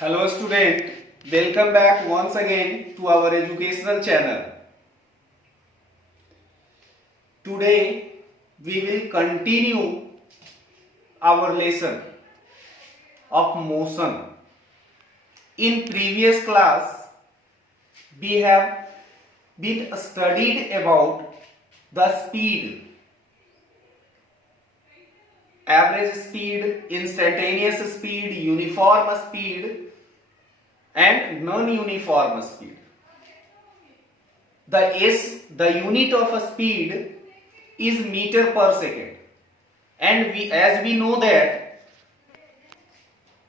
Hello student, welcome back once again to our educational channel. Today we will continue our lesson of motion. In previous class we have been studied about the speed, average speed, instantaneous speed, uniform speed and non-uniform speed. The unit of a speed is meter per second, and as we know that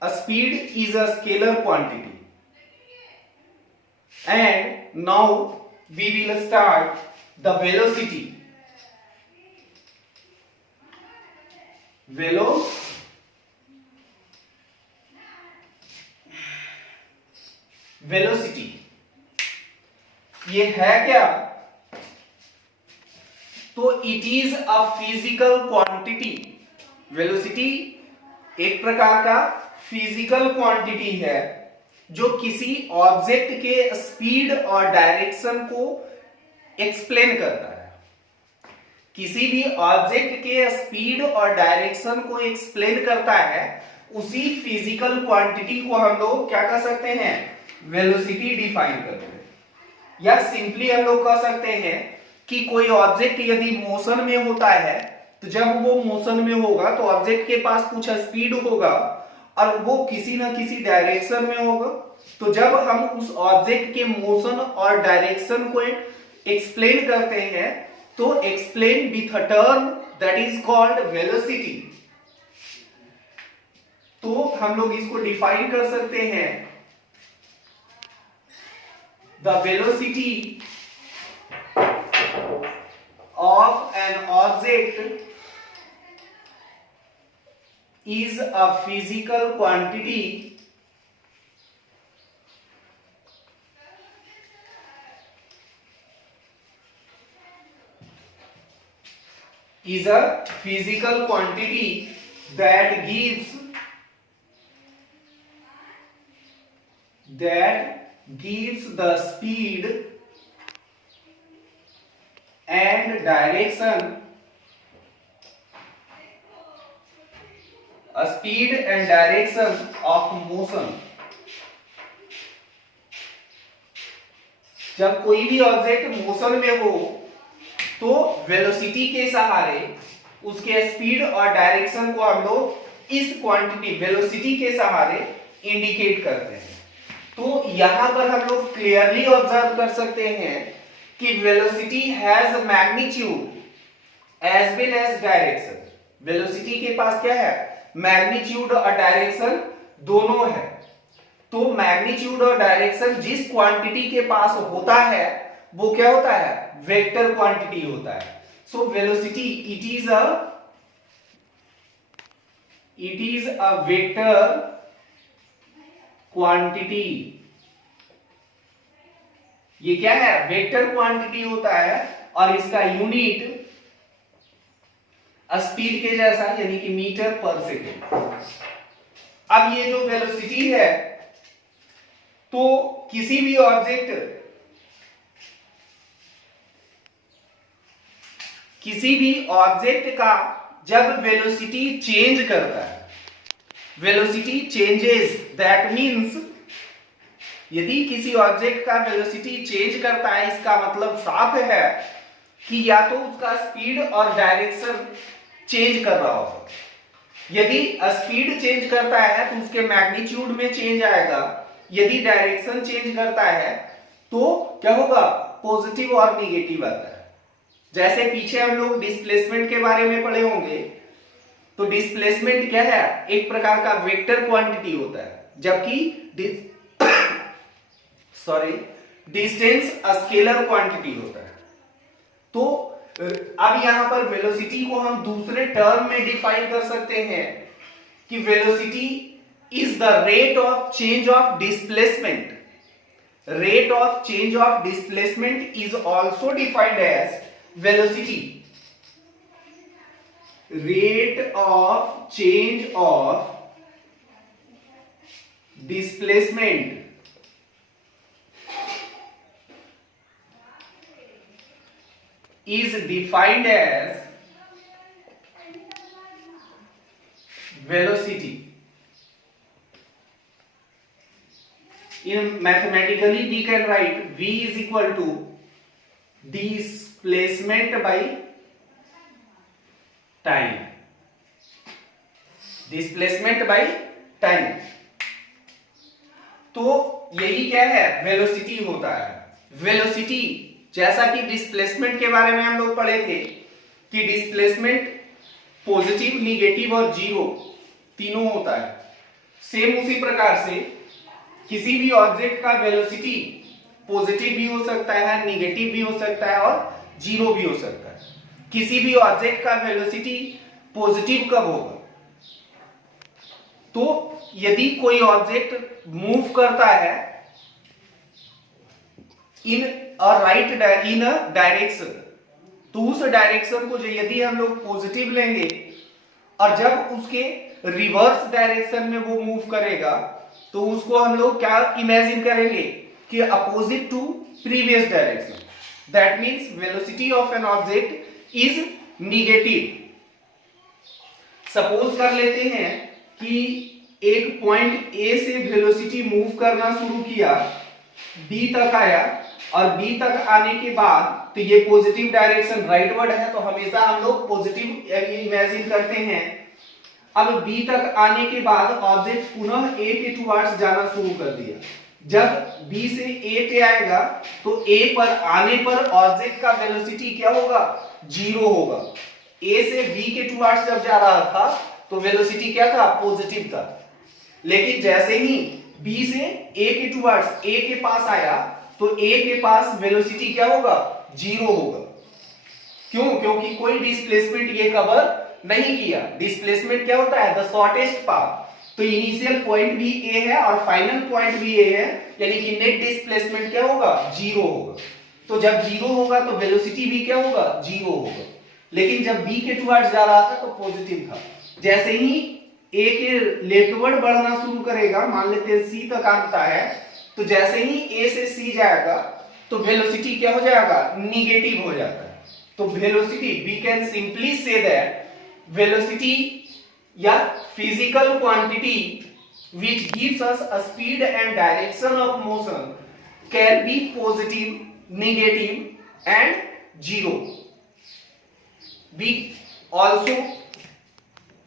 a speed is a scalar quantity. And now we will start the velocity. Velocity ये है क्या? तो it is a physical quantity. Velocity एक प्रकार का physical quantity है जो किसी ऑब्जेक्ट के स्पीड और डायरेक्शन को एक्सप्लेन करता है. किसी भी ऑब्जेक्ट के स्पीड और डायरेक्शन को एक्सप्लेन करता है, उसी फिजिकल क्वांटिटी को हम लोग क्या कह सकते हैं? वेलोसिटी डिफाइन करते हैं. या सिंपली हम लोग कह सकते हैं कि कोई ऑब्जेक्ट यदि मोशन में होता है, तो जब वो मोशन में होगा तो ऑब्जेक्ट के पास कुछ स्पीड होगा और वो किसी ना किसी डायरेक्शन में होगा. तो जब हम उस ऑब्जेक्ट के मोशन और डायरेक्शन को एक्सप्लेन करते हैं तो explain with a term that is called velocity. तो हम लोग इसको डिफाइन कर सकते हैं. The velocity of an object is a physical quantity that gives the speed and direction of motion. जब कोई भी ऑब्जेक्ट मोशन में हो तो वेलोसिटी के सहारे उसके स्पीड और डायरेक्शन को हम लोग इस क्वांटिटी वेलोसिटी के सहारे इंडिकेट करते हैं. तो यहां पर हम लोग क्लियरली ऑब्जर्व कर सकते हैं कि velocity has magnitude as well as direction. Velocity के पास क्या है? मैग्नीट्यूड और डायरेक्शन दोनों है. तो मैग्नीट्यूड और डायरेक्शन जिस क्वांटिटी के पास होता है वो क्या होता है? वेक्टर क्वांटिटी होता है. So velocity it is a vector quantity. ये क्या है? वेक्टर क्वांटिटी होता है और इसका यूनिट स्पीड के जैसा यानी कि मीटर पर सेकेंड. अब ये जो वेलोसिटी है तो किसी भी ऑब्जेक्ट का जब वेलोसिटी चेंज करता है, वेलोसिटी चेंजेस, दैट मींस यदि किसी ऑब्जेक्ट का वेलोसिटी चेंज करता है, इसका मतलब साफ है कि या तो उसका स्पीड और डायरेक्शन चेंज कर रहा होगा. यदि स्पीड चेंज करता है तो उसके मैग्नीट्यूड में चेंज आएगा. यदि डायरेक्शन चेंज करता है तो क्या होगा? पॉजिटिव और निगेटिव आता है. जैसे पीछे हम लोग डिस्प्लेसमेंट के बारे में पढ़े होंगे, तो डिस्प्लेसमेंट क्या है? एक प्रकार का वेक्टर क्वांटिटी होता है, जबकि डिस्टेंस स्केलर क्वांटिटी होता है. तो अब यहां पर वेलोसिटी को हम दूसरे टर्म में डिफाइन कर सकते हैं कि velocity is the rate of change of displacement. Rate of change of displacement is also defined as velocity. rate of change of displacement is defined as velocity. In mathematically we can write V is equal to displacement by time. Displacement by time. तो यही क्या है, velocity होता है. Velocity जैसा कि displacement के बारे में हम लोग पढ़े थे कि डिस्प्लेसमेंट पॉजिटिव, निगेटिव और जीरो तीनों होता है. सेम उसी प्रकार से किसी भी ऑब्जेक्ट का वेलोसिटी पॉजिटिव भी हो सकता है, निगेटिव भी हो सकता है और जीरो भी हो सकता है. किसी भी ऑब्जेक्ट का वेलोसिटी पॉजिटिव कब होगा, तो यदि कोई ऑब्जेक्ट मूव करता है इन अ डायरेक्शन, तो उस डायरेक्शन को जो यदि हम लोग पॉजिटिव लेंगे और जब उसके रिवर्स डायरेक्शन में वो मूव करेगा तो उसको हम लोग क्या इमेजिन करेंगे कि opposite to previous direction. That means velocity of an object is negative. Suppose कर लेते हैं कि एक पॉइंट ए से वेलोसिटी मूव करना शुरू किया, बी तक आया और बी तक आने के बाद तो ये पॉजिटिव डायरेक्शन राइटवर्ड है तो हमेशा हम लोग पॉजिटिव इमेजिन करते हैं. अब बी तक आने के बाद ऑब्जेक्ट पुनः ए के टुवर्ड्स जाना शुरू कर दिया. जब बी से ए पे आएगा तो ए पर आने पर ऑब्जेक्ट का वेलोसिटी क्या होगा, जीरो होगा. ए से बी के टुवर्ड्स जब जा रहा था तो वेलोसिटी क्या था, पॉजिटिव था. लेकिन जैसे ही बी से ए के टुवर्ड्स ए के पास आया तो ए के पास वेलोसिटी क्या होगा, जीरो होगा. क्यों? क्योंकि कोई डिस्प्लेसमेंट ये कवर नहीं किया. डिस्प्लेसमेंट क्या होता है, द शॉर्टेस्ट पाथ. तो इनिशियल पॉइंट भी ए है और फाइनल पॉइंट भी ए है, यानी कि नेट डिस्प्लेसमेंट क्या होगा, जीरो होगा. तो जब जीरो होगा तो वेलोसिटी भी क्या होगा, जीरो होगा. लेकिन जब बी के टुवर्ड्स जा रहा था तो पॉजिटिव था. जैसे ही ए के लेफ्टवर्ड बढ़ना शुरू करेगा, मान लेते हैं सी तक आता है, तो जैसे ही ए से सी जाएगा तो वेलोसिटी क्या हो जाएगा, निगेटिव हो जाता है. तो velocity, we can simply say that velocity या physical quantity which gives us a speed and direction of motion can be positive, negative and zero.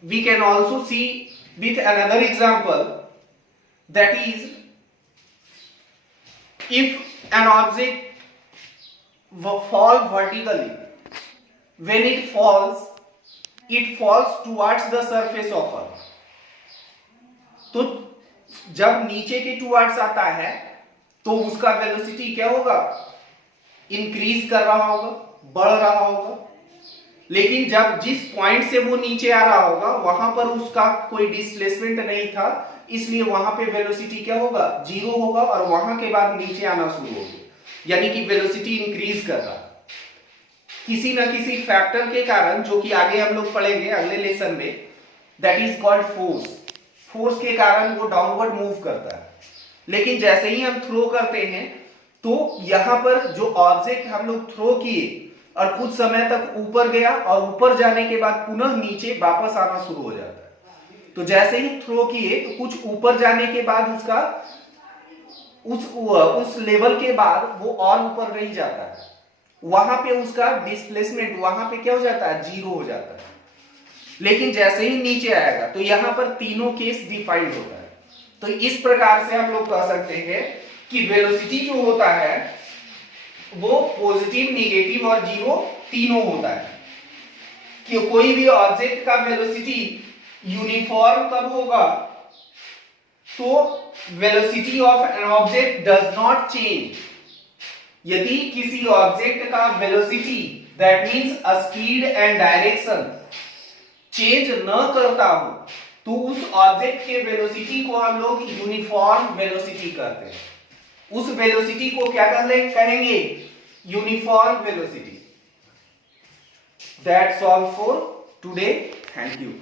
We can also see with another example, that is if an object fall vertically, when it falls towards the surface of earth. तो जब नीचे के towards आता है तो उसका velocity क्या होगा, इंक्रीज कर रहा होगा, बढ़ रहा होगा. लेकिन जब जिस पॉइंट से वो नीचे आ रहा होगा वहां पर उसका कोई डिस्प्लेसमेंट नहीं था, इसलिए वहां पे वेलोसिटी क्या होगा, जीरो होगा और वहां के बाद नीचे आना शुरू होगा. यानी कि वेलोसिटी इंक्रीज कर रहा है किसी न किसी फैक्टर के कारण, जो कि आगे हम लोग पढ़ेंगे अगले लेसन में. That is called force. Force के कारण वो डाउनवर्ड मूव करता है. लेकिन जैसे ही हम थ्रो करते हैं तो यहां पर जो ऑब्जेक्ट हम लोग थ्रो किए और कुछ समय तक ऊपर गया और ऊपर जाने के बाद पुनः नीचे वापस आना शुरू हो जाता है. तो जैसे ही थ्रो किए तो कुछ ऊपर जाने के बाद उसका उस लेवल के बाद वो और ऊपर नहीं जाता है. वहां पे उसका डिस्प्लेसमेंट वहां पे क्या हो जाता है, जीरो हो जाता है. लेकिन जैसे ही नीचे आएगा तो यहां पर तीनों केस डिफाइंड होता है. तो इस प्रकार से हम लोग कह सकते हैं कि वेलोसिटी जो होता है वो पॉजिटिव, निगेटिव और जीरो तीनों होता है. कि कोई भी ऑब्जेक्ट का वेलोसिटी यूनिफॉर्म कब होगा, तो velocity of an object does not change. यदि किसी ऑब्जेक्ट का velocity, that means speed and direction, change न करता हो तो उस ऑब्जेक्ट के वेलोसिटी को हम लोग यूनिफॉर्म वेलोसिटी कहते हैं. उस वेलोसिटी को क्या कहेंगे, uniform velocity. That's all for today. Thank you.